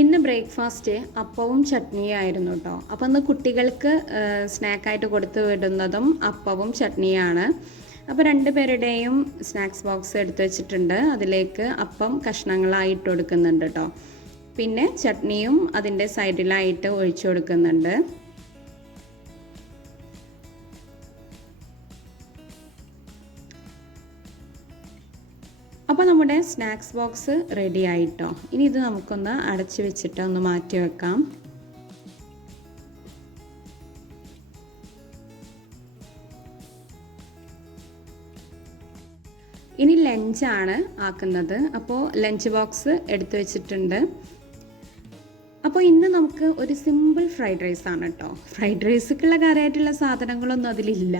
ഇന്ന് ബ്രേക്ക്ഫാസ്റ്റ് അപ്പവും ചട്നിയും ആയിരുന്നു കേട്ടോ. അപ്പോൾ ഇന്ന് കുട്ടികൾക്ക് സ്നാക്കായിട്ട് കൊടുത്തു വിടുന്നതും അപ്പവും ചട്നിയാണ്. അപ്പോൾ രണ്ടുപേരുടെയും സ്നാക്സ് ബോക്സ് എടുത്തു വെച്ചിട്ടുണ്ട്. അതിലേക്ക് അപ്പം കഷ്ണങ്ങളായിട്ട് കൊടുക്കുന്നുണ്ട് കേട്ടോ. പിന്നെ ചട്നിയും അതിൻ്റെ സൈഡിലായിട്ട് ഒഴിച്ചു കൊടുക്കുന്നുണ്ട്. അപ്പോൾ നമ്മുടെ സ്നാക്സ് ബോക്സ് റെഡി ആയിട്ടോ. ഇനി ഇത് നമുക്കൊന്ന് അടച്ചു വെച്ചിട്ട് ഒന്ന് മാറ്റി വെക്കാം. ഇനി ലഞ്ചാണ് ആക്കുന്നത്. അപ്പോൾ ലഞ്ച് ബോക്സ് എടുത്തു വെച്ചിട്ടുണ്ട്. അപ്പോൾ ഇന്ന് നമുക്ക് ഒരു സിമ്പിൾ ഫ്രൈഡ് റൈസ് ആണ് കേട്ടോ. ഫ്രൈഡ് റൈസിക്കുള്ള കാര്യമായിട്ടുള്ള സാധനങ്ങളൊന്നും അതിലില്ല.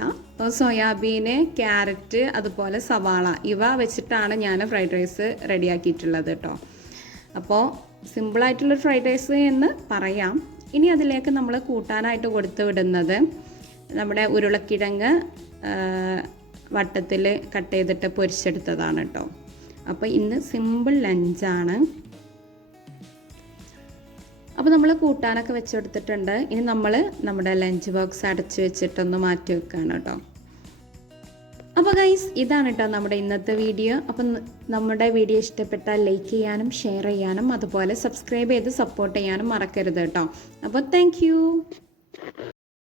സോയാബീന്, ക്യാരറ്റ്, അതുപോലെ സവാള ഇവ വെച്ചിട്ടാണ് ഞാൻ ഫ്രൈഡ് റൈസ് റെഡിയാക്കിയിട്ടുള്ളത് കേട്ടോ. അപ്പോൾ സിമ്പിളായിട്ടുള്ളൊരു ഫ്രൈഡ് റൈസ് എന്ന് പറയാം. ഇനി അതിലേക്ക് നമ്മൾ കൂട്ടാനായിട്ട് കൊടുത്തു വിടുന്നത് നമ്മുടെ ഉരുളക്കിഴങ്ങ് വട്ടത്തിൽ കട്ട് ചെയ്തിട്ട് പൊരിച്ചെടുത്തതാണ് കേട്ടോ. അപ്പോൾ ഇന്ന് സിമ്പിൾ ലഞ്ചാണ്. അപ്പോൾ നമ്മൾ കൂട്ടാനൊക്കെ വെച്ച് കൊടുത്തിട്ടുണ്ട്. ഇനി നമ്മൾ നമ്മുടെ ലഞ്ച് ബോക്സ് അടച്ചു വെച്ചിട്ടൊന്ന് മാറ്റി വെക്കുകയാണ് കേട്ടോ. അപ്പോൾ ഗൈസ്, ഇതാണ് കേട്ടോ നമ്മുടെ ഇന്നത്തെ വീഡിയോ. അപ്പം നമ്മുടെ വീഡിയോ ഇഷ്ടപ്പെട്ടാൽ ലൈക്ക് ചെയ്യാനും ഷെയർ ചെയ്യാനും അതുപോലെ സബ്സ്ക്രൈബ് ചെയ്ത് സപ്പോർട്ട് ചെയ്യാനും മറക്കരുത് കേട്ടോ. അപ്പോൾ താങ്ക്